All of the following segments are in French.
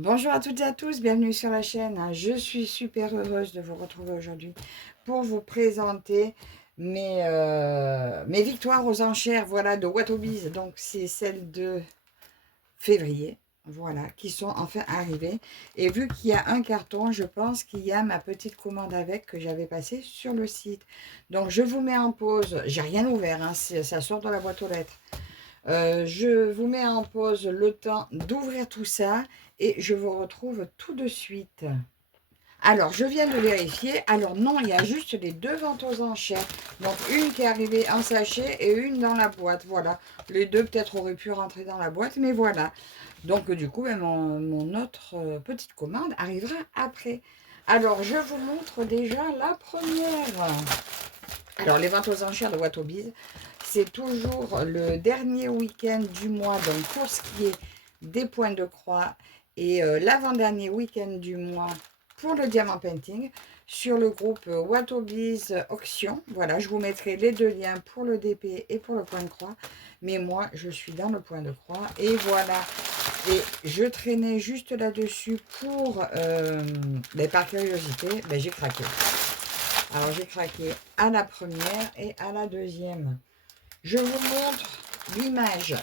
Bonjour à toutes et à tous, bienvenue sur la chaîne. Je suis super heureuse de vous retrouver aujourd'hui pour vous présenter mes victoires aux enchères, voilà, de Watobiz. Donc c'est celles de février, voilà, qui sont enfin arrivées. Et vu qu'il y a un carton, je pense qu'il y a ma petite commande avec que j'avais passée sur le site. Donc je vous mets en pause, j'ai rien ouvert, hein, ça sort de la boîte aux lettres. Je vous mets en pause le temps d'ouvrir tout ça et je vous retrouve tout de suite. Alors, je viens de vérifier. Alors non, il y a juste les deux ventes aux enchères. Donc, une qui est arrivée en sachet et une dans la boîte. Voilà. Les deux peut-être auraient pu rentrer dans la boîte, mais voilà. Donc, du coup, ben, mon autre petite commande arrivera après. Alors, je vous montre déjà la première. Alors, les ventes aux enchères de Watobiz, c'est toujours le dernier week-end du mois, donc pour ce qui est des points de croix, et l'avant-dernier week-end du mois pour le diamant painting, sur le groupe Watobiz Auction. Voilà, je vous mettrai les deux liens pour le DP et pour le point de croix. Mais moi, je suis dans le point de croix. Et voilà. Et je traînais juste là-dessus pour, par curiosité, j'ai craqué. Alors, j'ai craqué à la première et à la deuxième. Je vous montre l'image.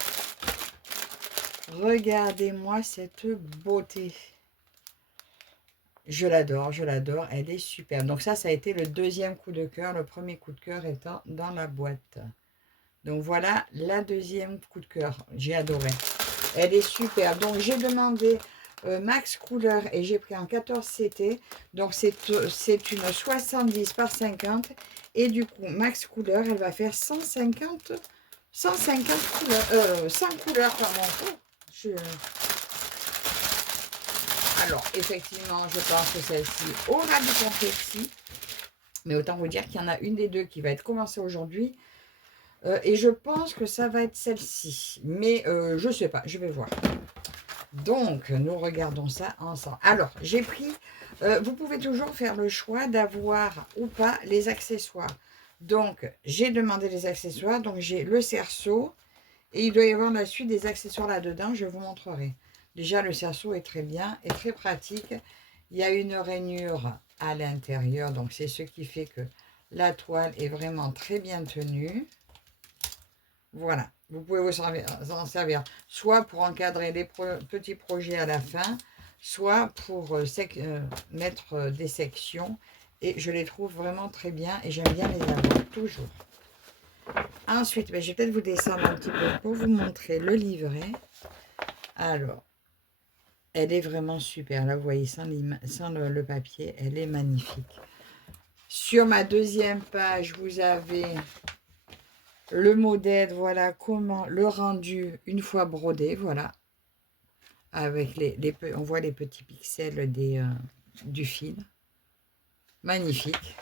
Regardez-moi cette beauté. Je l'adore, je l'adore. Elle est superbe. Donc ça a été le deuxième coup de cœur. Le premier coup de cœur étant dans la boîte. Donc voilà la deuxième coup de cœur. J'ai adoré. Elle est superbe. Donc j'ai demandé max couleur et j'ai pris en 14 CT. Donc c'est une 70 par 50. Et du coup, max couleur, elle va faire 150 couleurs. 100 couleurs, pardon. Alors, effectivement, je pense que celle-ci aura du confetti. Mais autant vous dire qu'il y en a une des deux qui va être commencée aujourd'hui. Et je pense que ça va être celle-ci. Mais je ne sais pas, je vais voir. Donc, nous regardons ça ensemble. Alors, j'ai pris... vous pouvez toujours faire le choix d'avoir ou pas les accessoires. Donc, j'ai demandé les accessoires. Donc, j'ai le cerceau. Et il doit y avoir la suite des accessoires là-dedans. Je vous montrerai. Déjà, le cerceau est très bien et très pratique. Il y a une rainure à l'intérieur. Donc, c'est ce qui fait que la toile est vraiment très bien tenue. Voilà, vous pouvez vous en servir soit pour encadrer les petits projets à la fin, soit pour mettre des sections. Et je les trouve vraiment très bien et j'aime bien les avoir toujours. Ensuite, je vais peut-être vous descendre un petit peu pour vous montrer le livret. Alors, elle est vraiment super. Là, vous voyez, sans le papier, elle est magnifique. Sur ma deuxième page, vous avez le modèle, voilà comment le rendu une fois brodé, voilà. Avec on voit les petits pixels du fil. Magnifique.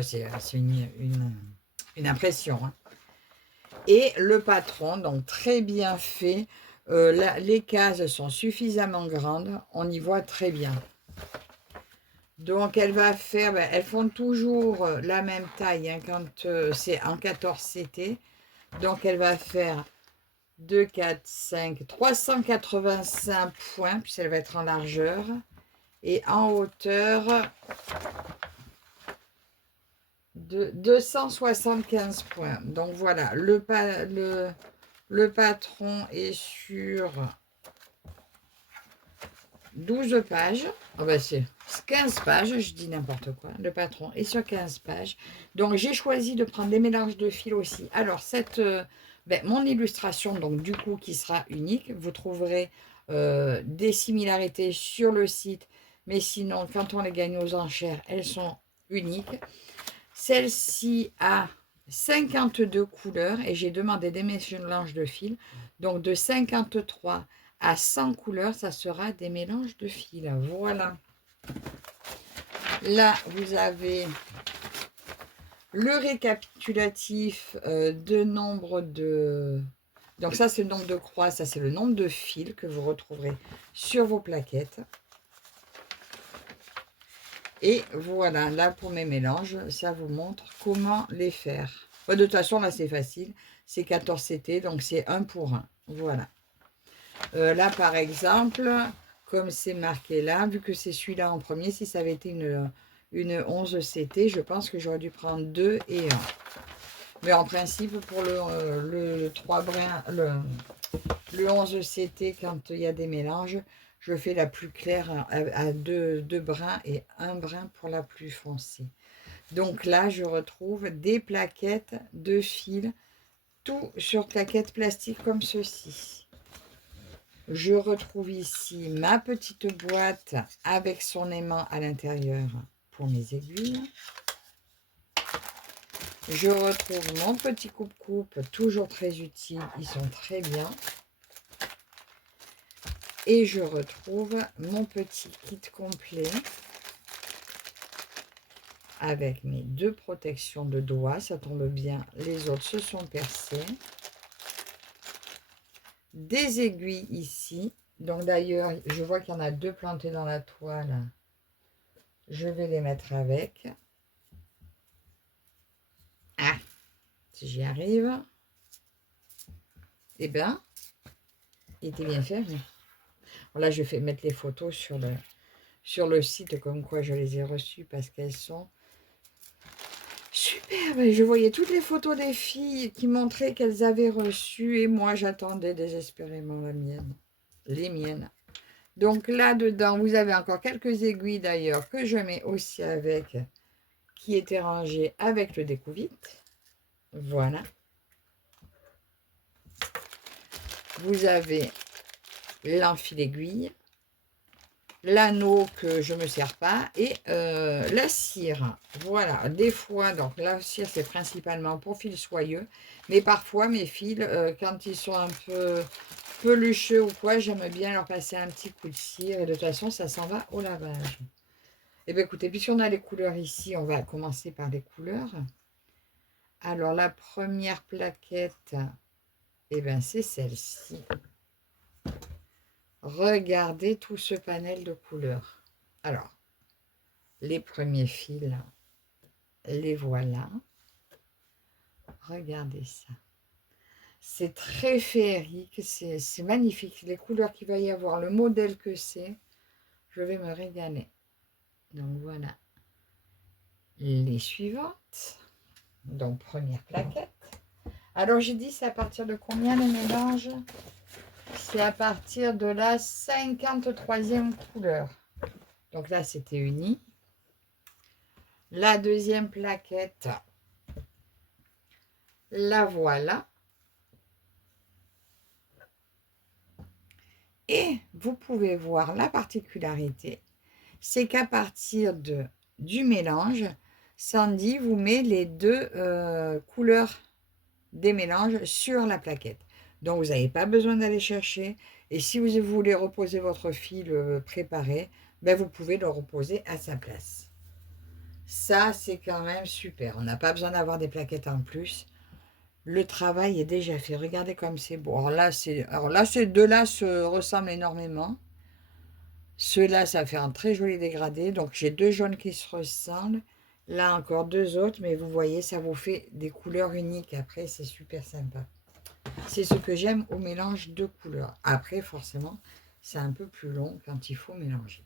C'est une impression. Hein. Et le patron, donc très bien fait. Les cases sont suffisamment grandes. On y voit très bien. Donc, elle va faire... elles font toujours la même taille hein, quand c'est en 14 CT. Donc, elle va faire 2, 4, 5, 385 points, puis elle va être en largeur. Et en hauteur de 275 points. Donc voilà, le patron est sur 12 pages. Oh ben c'est 15 pages, je dis n'importe quoi. Le patron est sur 15 pages. Donc j'ai choisi de prendre des mélanges de fils aussi. Alors mon illustration, donc du coup qui sera unique, vous trouverez des similarités sur le site. Mais sinon, quand on les gagne aux enchères, elles sont uniques. Celle-ci a 52 couleurs et j'ai demandé des mélanges de fils. Donc de 53 à 100 couleurs, ça sera des mélanges de fils. Voilà. Là, vous avez le récapitulatif de nombre de... Donc ça, c'est le nombre de croix, ça c'est le nombre de fils que vous retrouverez sur vos plaquettes. Et voilà, là pour mes mélanges, ça vous montre comment les faire. De toute façon, là c'est facile. C'est 14 CT, donc c'est 1 pour 1. Voilà. Là par exemple, comme c'est marqué là, vu que c'est celui-là en premier, si ça avait été une 11 CT, je pense que j'aurais dû prendre 2 et 1. Mais en principe, pour le 3 brins, le 11 CT, quand il y a des mélanges, je fais la plus claire à 2 brins et 1 brin pour la plus foncée. Donc là, je retrouve des plaquettes de fil, tout sur plaquettes plastiques comme ceci. Je retrouve ici ma petite boîte avec son aimant à l'intérieur pour mes aiguilles. Je retrouve mon petit coupe-coupe, toujours très utile, ils sont très bien. Et je retrouve mon petit kit complet avec mes 2 protections de doigts, ça tombe bien, les autres se sont percés. Des aiguilles ici, donc d'ailleurs, je vois qu'il y en a 2 plantées dans la toile, je vais les mettre avec. Ah, si j'y arrive, eh bien, il était bien fait. Là, je vais mettre les photos sur le site, comme quoi je les ai reçues parce qu'elles sont superbes. Je voyais toutes les photos des filles qui montraient qu'elles avaient reçu et moi, j'attendais désespérément les miennes. Donc là-dedans, vous avez encore quelques aiguilles d'ailleurs que je mets aussi avec, qui étaient rangées avec le découvite. Voilà. Vous avez l'enfil aiguille, l'anneau que je ne me sers pas et la cire. Voilà, des fois, donc la cire c'est principalement pour fils soyeux, mais parfois mes fils, quand ils sont un peu pelucheux ou quoi, j'aime bien leur passer un petit coup de cire et de toute façon ça s'en va au lavage. Et bien écoutez, puisqu'on a les couleurs ici, on va commencer par les couleurs. Alors la première plaquette, et bien c'est celle-ci. Regardez tout ce panel de couleurs. Alors, les premiers fils, les voilà. Regardez ça. C'est très féerique, c'est magnifique. Les couleurs qu'il va y avoir, le modèle que c'est, je vais me régaler. Donc voilà les suivantes. Donc première plaquette. Alors j'ai dit c'est à partir de combien le mélange? C'est à partir de la 53e couleur. Donc là c'était uni. La deuxième plaquette, la voilà. Et vous pouvez voir la particularité, c'est qu'à partir du mélange, Sandy vous met les 2 couleurs des mélanges sur la plaquette. Donc vous n'avez pas besoin d'aller chercher. Et si vous voulez reposer votre fil préparé, ben vous pouvez le reposer à sa place. Ça, c'est quand même super. On n'a pas besoin d'avoir des plaquettes en plus. Le travail est déjà fait. Regardez comme c'est beau. Alors là, ces deux-là se ressemblent énormément. Ceux-là, ça fait un très joli dégradé. Donc, j'ai 2 jaunes qui se ressemblent. Là, encore 2 autres. Mais vous voyez, ça vous fait des couleurs uniques. Après, c'est super sympa. C'est ce que j'aime au mélange de couleurs. Après, forcément, c'est un peu plus long quand il faut mélanger.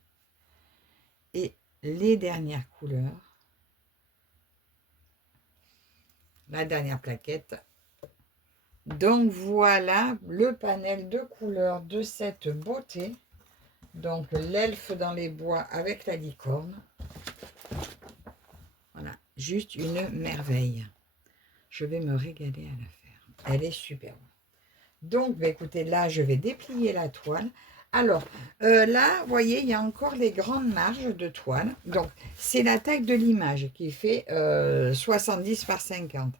Et les dernières couleurs. La dernière plaquette. Donc voilà le panel de couleurs de cette beauté. Donc l'elfe dans les bois avec la licorne. Voilà, juste une merveille. Je vais me régaler à la faire. Elle est superbe. Donc bah, écoutez, là je vais déplier la toile. Alors là, vous voyez, il y a encore les grandes marges de toile. Donc c'est la taille de l'image qui fait 70 par 50.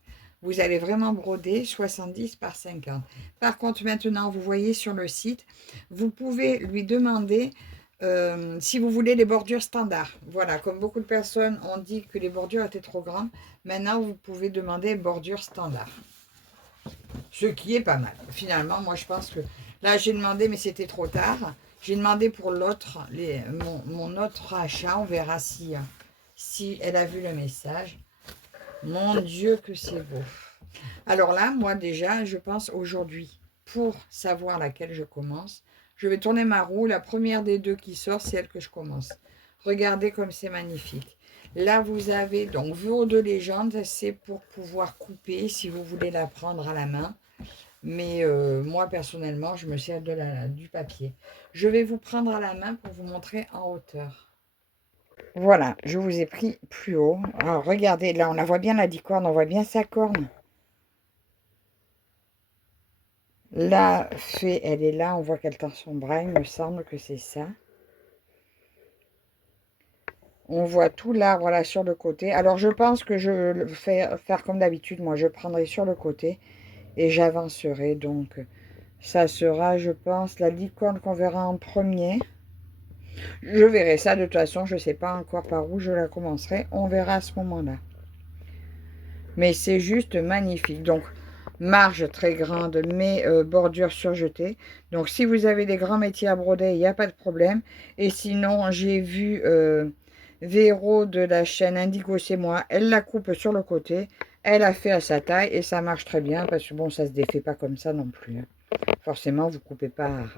Vous allez vraiment broder 70 par 50. Par contre, maintenant, vous voyez sur le site, vous pouvez lui demander si vous voulez les bordures standards. Voilà, comme beaucoup de personnes ont dit que les bordures étaient trop grandes, maintenant, vous pouvez demander bordures standards. Ce qui est pas mal. Finalement, moi, je pense que... Là, j'ai demandé, mais c'était trop tard. J'ai demandé pour l'autre, mon autre achat. On verra si elle a vu le message. Mon Dieu, que c'est beau. Alors là, moi déjà, je pense aujourd'hui, pour savoir laquelle je commence, Je vais tourner ma roue. La première des deux qui sort, c'est elle que je commence. Regardez comme c'est magnifique. Là, vous avez donc veau de légende. C'est pour pouvoir couper si vous voulez la prendre à la main. Mais moi, personnellement, je me sers du papier. Je vais vous prendre à la main pour vous montrer en hauteur. Voilà, je vous ai pris plus haut. Alors, regardez, là, on la voit bien, la licorne. On voit bien sa corne. La fée, elle est là. On voit qu'elle tend son bras. Il me semble que c'est ça. On voit tout l'arbre là sur le côté. Alors, je pense que je vais faire comme d'habitude. Moi, je prendrai sur le côté et j'avancerai. Donc, ça sera, je pense, la licorne qu'on verra en premier. Je verrai ça de toute façon. Je ne sais pas encore par où je la commencerai. On verra à ce moment-là. Mais c'est juste magnifique. Donc, marge très grande, mais bordure surjetée. Donc, si vous avez des grands métiers à broder, il n'y a pas de problème. Et sinon, j'ai vu Véro de la chaîne Indigo, c'est moi. Elle la coupe sur le côté. Elle a fait à sa taille et ça marche très bien parce que bon, ça ne se défait pas comme ça non plus. Forcément, vous ne coupez pas à ras.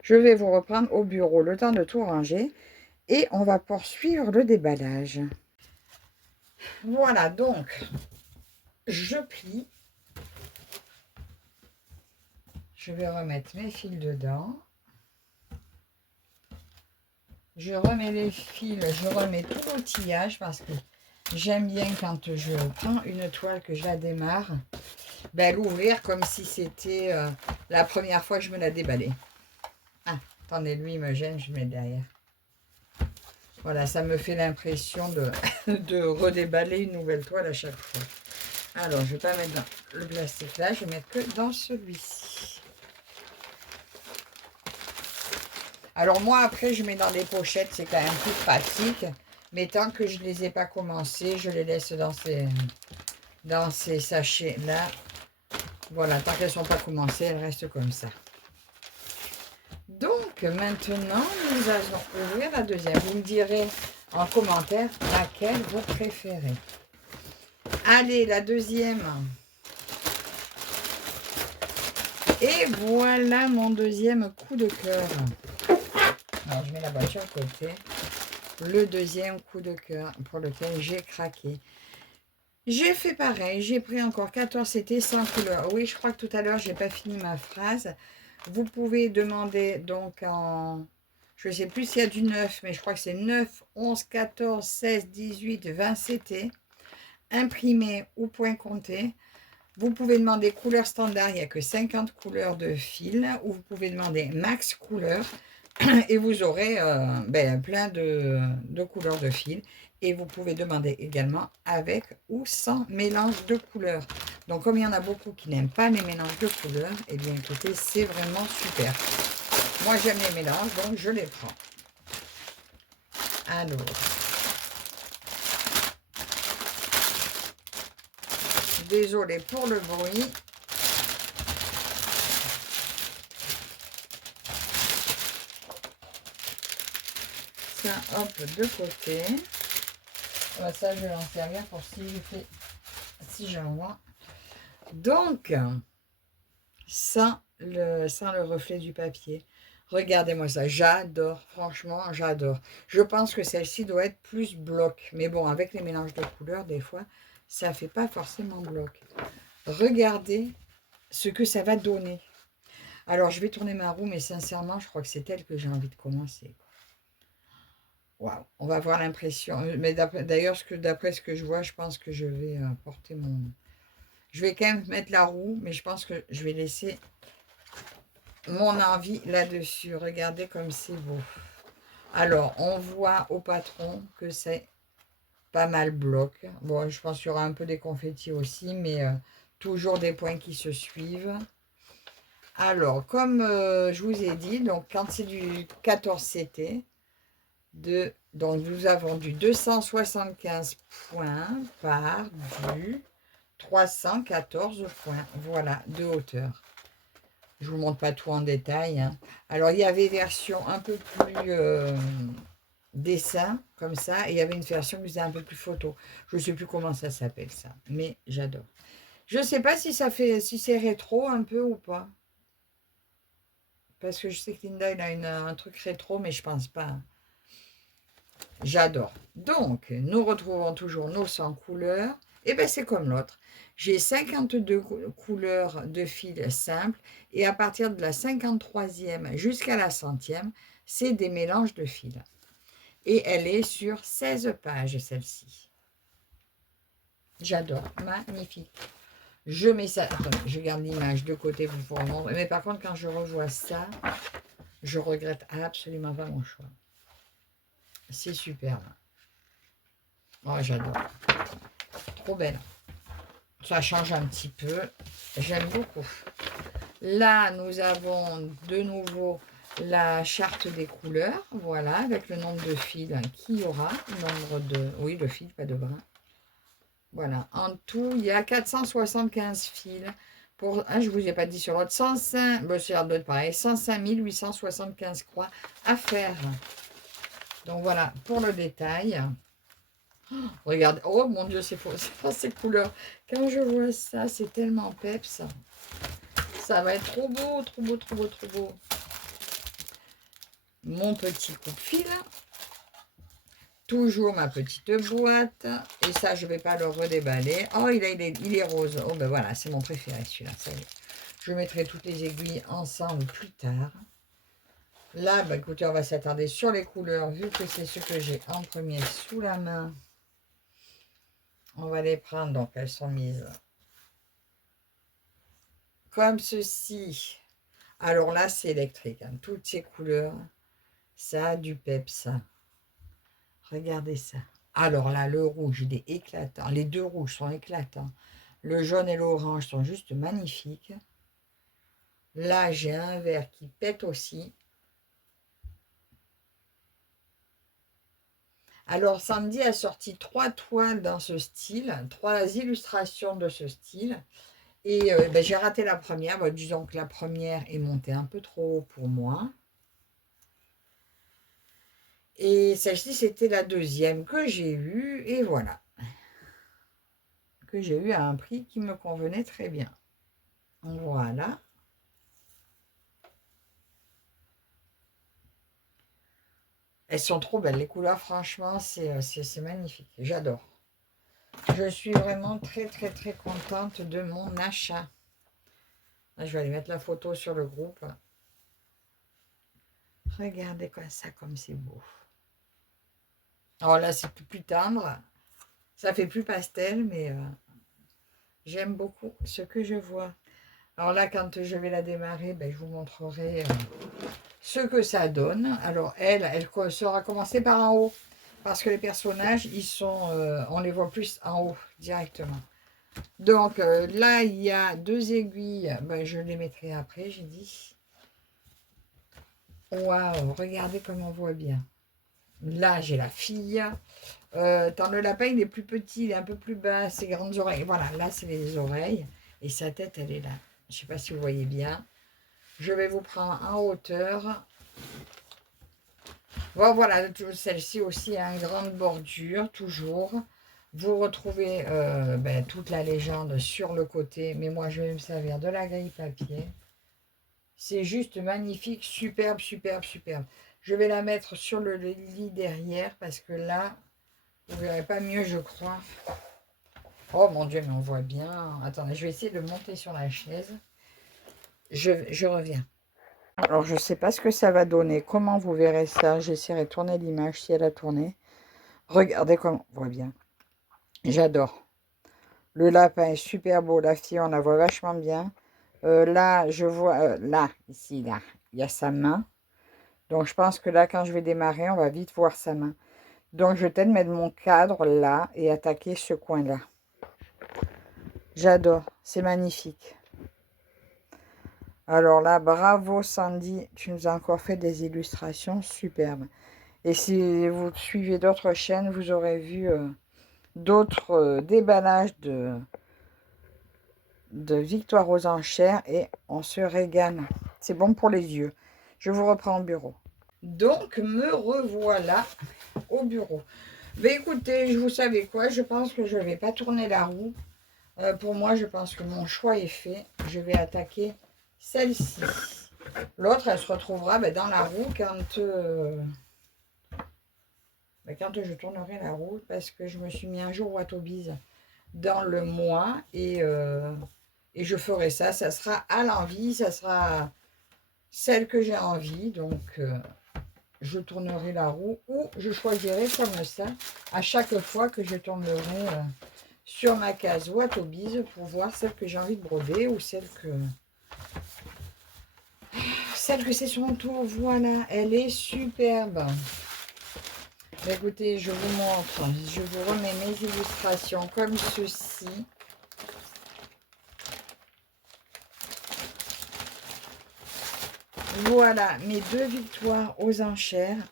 Je vais vous reprendre au bureau le temps de tout ranger et on va poursuivre le déballage. Voilà, donc, je plie. Je vais remettre mes fils dedans. Je remets les fils, je remets tout l'outillage parce que j'aime bien quand je prends une toile que je la démarre, ben, l'ouvrir comme si c'était la première fois que je me la déballais. Ah, attendez, lui il me gêne, je mets derrière. Voilà, ça me fait l'impression de, de redéballer une nouvelle toile à chaque fois. Alors, je ne vais pas mettre dans le plastique là, je vais mettre que dans celui-ci. Alors moi, après, je mets dans des pochettes, c'est quand même plus pratique. Mais tant que je ne les ai pas commencés, je les laisse dans ces sachets-là. Voilà, tant qu'elles ne sont pas commencées, elles restent comme ça. Donc, maintenant, nous allons ouvrir la deuxième. Vous me direz en commentaire laquelle vous préférez. Allez, la deuxième. Et voilà mon deuxième coup de cœur. Alors, je mets la boîte sur le côté. Le deuxième coup de cœur pour lequel j'ai craqué. J'ai fait pareil, j'ai pris encore 14, c'était sans couleur. Oui, je crois que tout à l'heure, je n'ai pas fini ma phrase. Vous pouvez demander donc en... Je ne sais plus s'il y a du 9, mais je crois que c'est 9, 11, 14, 16, 18, 20 CT. Imprimé ou point compté. Vous pouvez demander couleur standard, il n'y a que 50 couleurs de fil. Ou vous pouvez demander max couleur. Et vous aurez plein de couleurs de fil. Et vous pouvez demander également avec ou sans mélange de couleurs. Donc, comme il y en a beaucoup qui n'aiment pas les mélanges de couleurs, eh bien, écoutez, c'est vraiment super. Moi, j'aime les mélanges, donc je les prends. Alors, désolée pour le bruit. Ça, hop, de côté. Ça, je vais en servir pour si j'en vois. Donc, sans le reflet du papier. Regardez-moi ça, j'adore, franchement, j'adore. Je pense que celle-ci doit être plus bloc. Mais bon, avec les mélanges de couleurs, des fois, ça ne fait pas forcément bloc. Regardez ce que ça va donner. Alors, je vais tourner ma roue, mais sincèrement, je crois que c'est elle que j'ai envie de commencer. Waouh, on va avoir l'impression. Mais d'ailleurs, d'après ce que je vois, je pense que je vais porter mon... Je vais quand même mettre la roue, mais je pense que je vais laisser mon envie là-dessus. Regardez comme c'est beau. Alors, on voit au patron que c'est pas mal bloc. Bon, je pense qu'il y aura un peu des confettis aussi, mais toujours des points qui se suivent. Alors, comme je vous ai dit, donc quand c'est du 14 CT, donc nous avons du 275 points par du 314 points. Voilà, de hauteur. Je ne vous montre pas tout en détail. Hein. Alors, il y avait version un peu plus dessin, comme ça, et il y avait une version qui faisait un peu plus photo. Je ne sais plus comment ça s'appelle, ça, mais j'adore. Je ne sais pas si ça fait, si c'est rétro un peu ou pas. Parce que je sais que Linda, il a un truc rétro, mais je pense pas. J'adore. Donc, nous retrouvons toujours nos 100 couleurs. Et bien, c'est comme l'autre. J'ai 52 couleurs de fil simples. Et à partir de la 53e jusqu'à la 100e, c'est des mélanges de fils. Et elle est sur 16 pages, celle-ci. J'adore. Magnifique. Je mets ça. Attends, je garde l'image de côté pour pouvoir montrer. Mais par contre, quand je revois ça, je regrette absolument pas mon choix. C'est superbe. Oh, j'adore. Trop belle. Ça change un petit peu. J'aime beaucoup. Là, nous avons de nouveau la charte des couleurs. Voilà, avec le nombre de fils qu'il y aura. Nombre de... Oui, de fils, pas de brins. Voilà. En tout, il y a 475 fils. Pour, je ne vous ai pas dit sur l'autre. 105, c'est l'autre pareil. 105 875 croix à faire. Donc voilà, pour le détail. Regarde, oh mon Dieu, c'est pas ces couleurs. Quand je vois ça, c'est tellement peps. Ça va être trop beau, trop beau, trop beau, trop beau. Mon petit coupe-fil. Toujours ma petite boîte. Et ça, je ne vais pas le redéballer. Oh, il est rose. Oh, ben voilà, c'est mon préféré celui-là. Je mettrai toutes les aiguilles ensemble plus tard. Là, ben, écoutez, on va s'attarder sur les couleurs, vu que c'est ce que j'ai en premier sous la main. On va les prendre, donc elles sont mises comme ceci. Alors là, c'est électrique. Hein. Toutes ces couleurs, ça a du peps. Regardez ça. Alors là, le rouge, il est éclatant. Les deux rouges sont éclatants. Le jaune et l'orange sont juste magnifiques. Là, j'ai un vert qui pète aussi. Alors, Sandy a sorti 3 toiles dans ce style, 3 illustrations de ce style. Et ben, j'ai raté la première. Bon, disons que la première est montée un peu trop haut pour moi. Et celle-ci, c'était la deuxième que j'ai eue. Et voilà. Que j'ai eu à un prix qui me convenait très bien. Voilà. Elles sont trop belles. Les couleurs, franchement, c'est magnifique. J'adore. Je suis vraiment très, très, très contente de mon achat. Là, je vais aller mettre la photo sur le groupe. Regardez quoi ça, comme c'est beau. Alors là, c'est plus tendre. Ça fait plus pastel, mais j'aime beaucoup ce que je vois. Alors là, quand je vais la démarrer, ben, je vous montrerai ce que ça donne. Alors elle sera commencer par en haut. Parce que les personnages, ils sont, on les voit plus en haut, directement. Donc là, il y a 2 aiguilles. Ben, je les mettrai après, j'ai dit. Waouh, regardez comme on voit bien. Là, j'ai la fille. Tant le lapin, il est plus petit, il est un peu plus bas, ses grandes oreilles. Voilà, là, c'est les oreilles. Et sa tête, elle est là. Je ne sais pas si vous voyez bien. Je vais vous prendre en hauteur. Bon, voilà, celle-ci aussi a une grande bordure, toujours. Vous retrouvez ben, toute la légende sur le côté. Mais moi, je vais me servir de la grille papier. C'est juste magnifique, superbe, superbe, superbe. Je vais la mettre sur le lit derrière parce que là, vous ne verrez pas mieux, je crois. Oh mon Dieu, mais on voit bien. Attendez, je vais essayer de monter sur la chaise. Je reviens. Alors, je ne sais pas ce que ça va donner. Comment vous verrez ça? J'essaierai de tourner l'image si elle a tourné. Regardez comme on voit bien. J'adore. Le lapin est super beau. La fille, on la voit vachement bien. Là, je vois... là, ici, là, il y a sa main. Donc, je pense que là, quand je vais démarrer, on va vite voir sa main. Donc, je vais peut-être mettre mon cadre là et attaquer ce coin-là. J'adore. C'est magnifique. Alors là, bravo Sandy. Tu nous as encore fait des illustrations superbes. Et si vous suivez d'autres chaînes, vous aurez vu d'autres déballages de Victoire aux enchères. Et on se régale. C'est bon pour les yeux. Je vous reprends au bureau. Donc, me revoilà au bureau. Mais écoutez, vous savez quoi, je pense que je ne vais pas tourner la roue. Pour moi, je pense que mon choix est fait. Je vais attaquer celle-ci. L'autre, elle se retrouvera dans la roue quand je tournerai la roue, parce que je me suis mis un jour Watobise dans le mois et je ferai ça. Ça sera à l'envie, ça sera celle que j'ai envie. Donc, je tournerai la roue ou je choisirai comme ça à chaque fois que je tournerai sur ma case Watobise pour voir celle que j'ai envie de broder ou celle que c'est sur mon tour. Voilà, elle est superbe. Écoutez, je vous montre, je vous remets mes illustrations comme ceci. Voilà, mes 2 victoires aux enchères.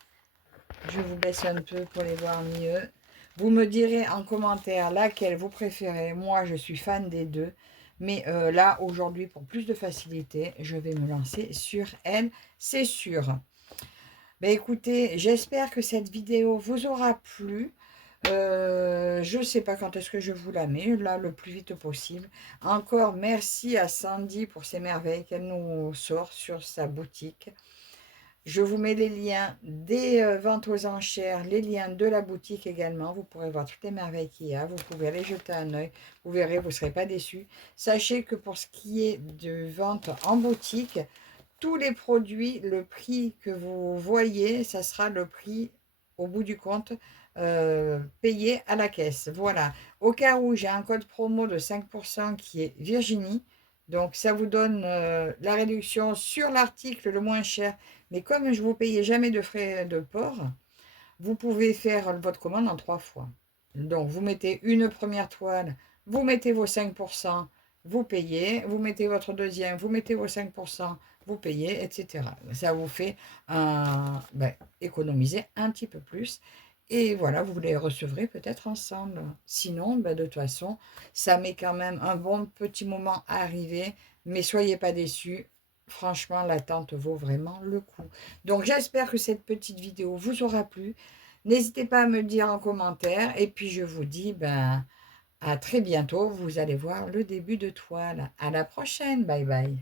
Je vous baisse un peu pour les voir mieux. Vous me direz en commentaire laquelle vous préférez. Moi, je suis fan des deux. Mais là, aujourd'hui, pour plus de facilité, je vais me lancer sur elle, c'est sûr. Écoutez, j'espère que cette vidéo vous aura plu. Je ne sais pas quand est-ce que je vous la mets, là, le plus vite possible. Encore merci à Sandy pour ces merveilles qu'elle nous sort sur sa boutique. Je vous mets les liens des ventes aux enchères, les liens de la boutique également. Vous pourrez voir toutes les merveilles qu'il y a. Vous pouvez aller jeter un œil. Vous verrez, vous ne serez pas déçus. Sachez que pour ce qui est de vente en boutique, tous les produits, le prix que vous voyez, ça sera le prix au bout du compte payé à la caisse. Voilà. Au cas où, j'ai un code promo de 5% qui est Virginie. Donc, ça vous donne la réduction sur l'article le moins cher. Mais comme je ne vous payais jamais de frais de port, vous pouvez faire votre commande en 3 fois. Donc, vous mettez une première toile, vous mettez vos 5%, vous payez, vous mettez votre deuxième, vous mettez vos 5%, vous payez, etc. Ça vous fait économiser un petit peu plus. Et voilà, vous les recevrez peut-être ensemble. Sinon, de toute façon, ça met quand même un bon petit moment à arriver. Mais soyez pas déçus. Franchement, l'attente vaut vraiment le coup. Donc, j'espère que cette petite vidéo vous aura plu. N'hésitez pas à me le dire en commentaire. Et puis, je vous dis à très bientôt. Vous allez voir le début de toile. À la prochaine. Bye bye.